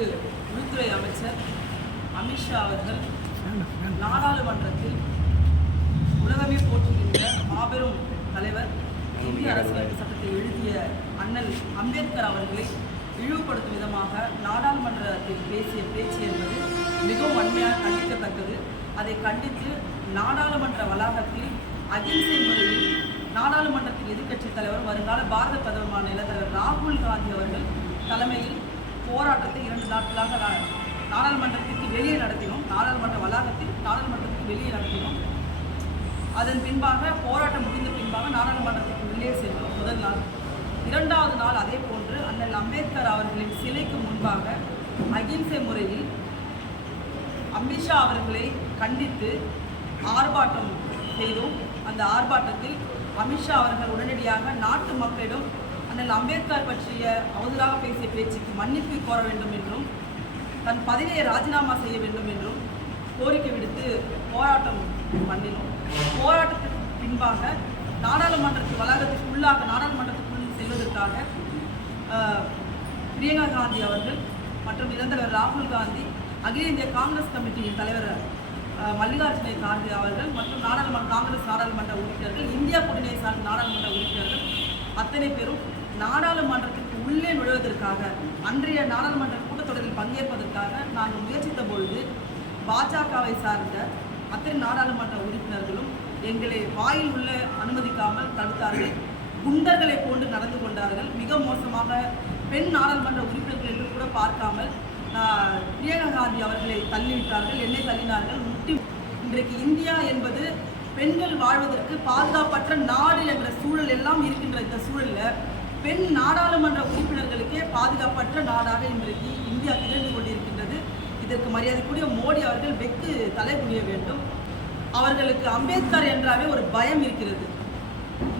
மதிப்பிற்கு உள்துறை அமைச்சர் அமித்ஷா அவர்கள் நாடாளுமன்றத்தில் உலகமே போற்றுகின்ற மாபெரும் தலைவர் இந்திய அரசியல் சட்டத்தை எழுதிய அண்ணல் அம்பேத்கர் அவர்களை இழிவுபடுத்தும் விதமாக நாடாளுமன்றத்தில் பேசிய பேச்சு என்பது மிகவும் அண்மையாக கண்டிக்கத்தக்கது அதை கண்டித்து நாடாளுமன்ற வளாகத்தில் அகிம்சை முறையில் நாடாளுமன்றத்தின் எதிர்க்கட்சித் தலைவரும் வருங்கால பாரத பிரதமர் மாநில தலைவர் ராகுல் காந்தி அவர்கள் தலைமையில் போராட்டத்தை இரண்டு நாட்களாக நாடாளுமன்றத்திற்கு வெளியே நடத்தினோம் நாடாளுமன்ற வளாகத்தில் நாடாளுமன்றத்திற்கு வெளியே நடத்தினோம் அதன் பின்பாக போராட்டம் முடிந்த பின்பாக நாடாளுமன்றத்திற்கு வெளியே சென்றோம் முதல் நாள் இரண்டாவது நாள் அதே போன்று அண்ணல் அம்பேத்கர் அவர்களின் சிலைக்கு முன்பாக அகிம்சை முறையில் அமித்ஷா அவர்களை கண்டித்து ஆர்ப்பாட்டம் செய்தோம் அந்த ஆர்ப்பாட்டத்தில் அமித்ஷா அவர்கள் உடனடியாக நாட்டு மக்களிடம் அண்ணல் அம்பேத்கர் பற்றிய அவதூறாக பேசிய பேச்சுக்கு மன்னிப்பு கோர வேண்டும் என்றும் தன் பதவியை ராஜினாமா செய்ய வேண்டும் என்றும் கோரிக்கை விடுத்து போராட்டம் பண்ணினோம் போராட்டத்திற்கு பின்பாக நாடாளுமன்றத்து வளாகத்திற்கு உள்ளாக நாடாளுமன்றத்துக்குள் செல்வதற்காக பிரியங்கா காந்தி அவர்கள் மற்றும் இறந்தவர் ராகுல் காந்தி அகில இந்திய காங்கிரஸ் கமிட்டியின் தலைவர் மல்லிகார்ஜுனே கார்கே அவர்கள் மற்றும் நாடாளுமன்ற காங்கிரஸ் நாடாளுமன்ற உறுப்பினர்கள் இந்தியா கூட்டணியை சார்ந்த நாடாளுமன்ற உறுப்பினர்கள் அத்தனை பேரும் நாடாளுமன்றத்திற்கு உள்ளே நுழைவதற்காக அன்றைய நாடாளுமன்ற கூட்டத்தொடரில் பங்கேற்பதற்காக நாங்கள் முயற்சித்த பொழுது பாஜகவை சார்ந்த அத்தனை நாடாளுமன்ற உறுப்பினர்களும் எங்களை வாயில் உள்ள அனுமதிக்காமல் தடுத்தார்கள் குண்டர்களை போன்று நடந்து கொண்டார்கள் மிக மோசமாக பெண் நாடாளுமன்ற உறுப்பினர்கள் என்று கூட பார்க்காமல் பிரியங்கா காந்தி அவர்களை தள்ளிவிட்டார்கள் என்னை தள்ளினார்கள் முட்டி இன்றைக்கு இந்தியா என்பது பெண்கள் வாழ்வதற்கு பாதுகாப்பற்ற நாடு என்ற சூழல் எல்லாம் இருக்கின்ற இந்த சூழலில் பெண் நாடாளுமன்ற உறுப்பினர்களுக்கே பாதுகாப்பற்ற நாடாக இன்றைக்கு இந்தியா திகழ்ந்து கொண்டிருக்கின்றது இதற்கு மரியாதைக்குரிய மோடி அவர்கள் வெக்கு தலை புரிய வேண்டும் அவர்களுக்கு அம்பேத்கர் என்றாவே ஒரு பயம் இருக்கிறது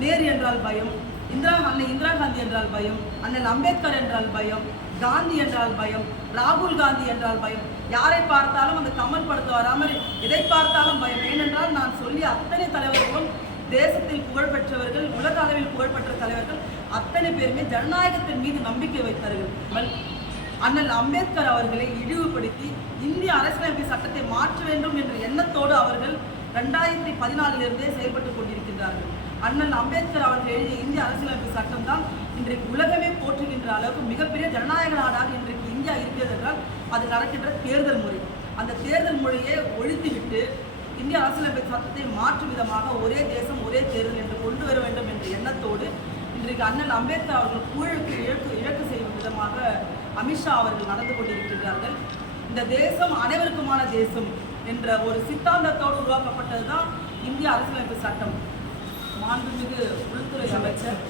நேரு என்றால் பயம் இந்திரா அன்னை இந்திரா காந்தி என்றால் பயம் அண்ணல் அம்பேத்கர் என்றால் பயம் காந்தி என்றால் பயம் ராகுல் காந்தி என்றால் பயம் யாரை பார்த்தாலும் அந்த கமல் படத்தை வராமல் எதை பார்த்தாலும் பயம் ஏனென்றால் நான் சொல்லி அத்தனை தலைவர்களும் தேசத்தில் புகழ்பெற்றவர்கள் உலக அளவில் புகழ்பெற்ற தலைவர்கள் அத்தனை பேருமே ஜனநாயகத்தின் மீது நம்பிக்கை வைத்தார்கள் அண்ணல் அம்பேத்கர் அவர்களை இழிவுபடுத்தி இந்திய அரசியலமைப்பு சட்டத்தை மாற்ற வேண்டும் என்ற எண்ணத்தோடு அவர்கள் ரெண்டாயிரத்தி பதினாலிலிருந்தே செயல்பட்டு கொண்டிருக்கின்றார்கள் அண்ணல் அம்பேத்கர் அவர்கள் எழுதிய இந்திய அரசியலமைப்பு சட்டம் தான் இன்றைக்கு உலகமே போற்றுகின்ற அளவுக்கு மிகப்பெரிய ஜனநாயக நாடாக இன்றைக்கு இந்தியா இருக்கிறது என்றால் அது நடக்கின்ற தேர்தல் முறை அந்த தேர்தல் மொழியை ஒழித்துவிட்டு இந்திய அரசியலமைப்பு சட்டத்தை மாற்றும் விதமாக ஒரே தேசம் ஒரே தேர்தல் என்று கொண்டு வர வேண்டும் என்ற எண்ணத்தோடு இன்றைக்கு அண்ணன் அம்பேத்கர் அவர்கள் ஊழலுக்கு இழக்கு இழக்கு செய்யும் விதமாக அமித்ஷா அவர்கள் நடந்து கொண்டிருக்கின்றார்கள் இந்த தேசம் அனைவருக்குமான தேசம் என்ற ஒரு சித்தாந்தத்தோடு உருவாக்கப்பட்டது தான் இந்திய அரசியலமைப்பு சட்டம் மாண்புமிகு உள்துறை அமைச்சர்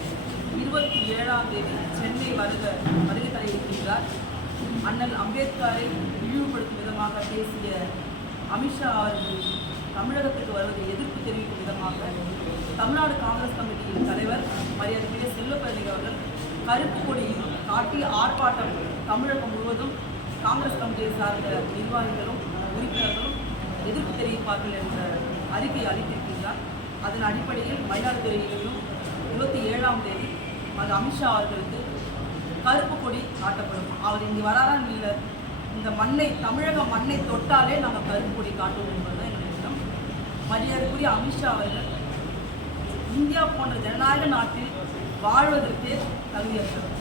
இருபத்தி ஏழாம் தேதி சென்னை வருக வருகை தலையிருக்கின்றார் இருக்கின்றார் அண்ணல் அம்பேத்கரை இழிவுபடுத்தும் விதமாக பேசிய அமித்ஷா அவர்கள் தமிழகத்துக்கு வருவதை எதிர்ப்பு தெரிவிக்கும் விதமாக தமிழ்நாடு காங்கிரஸ் கமிட்டியின் தலைவர் பெரிய செல்லப்பள்ளி அவர்கள் கருப்பு கொடியில் காட்டி ஆர்ப்பாட்டம் தமிழகம் முழுவதும் காங்கிரஸ் கமிட்டியை சார்ந்த நிர்வாகிகளும் உறுப்பினர்களும் எதிர்ப்பு தெரிவிப்பார்கள் என்ற அறிக்கை அளித்திருக்கின்றார் அதன் அடிப்படையில் மயிலாடுதுறையிலும் இருபத்தி ஏழாம் தேதி அது அமித்ஷா அவர்களுக்கு கருப்பு கொடி காட்டப்படும் அவர் இங்கே வராதான் இல்லை இந்த மண்ணை தமிழக மண்ணை தொட்டாலே நாங்கள் கருப்பு கொடி காட்டுவோம் என்பதை மரியாதைக்குரிய அமித்ஷா அவர்கள் இந்தியா போன்ற ஜனநாயக நாட்டில் வாழ்வதற்கு தகுதியற்றவர்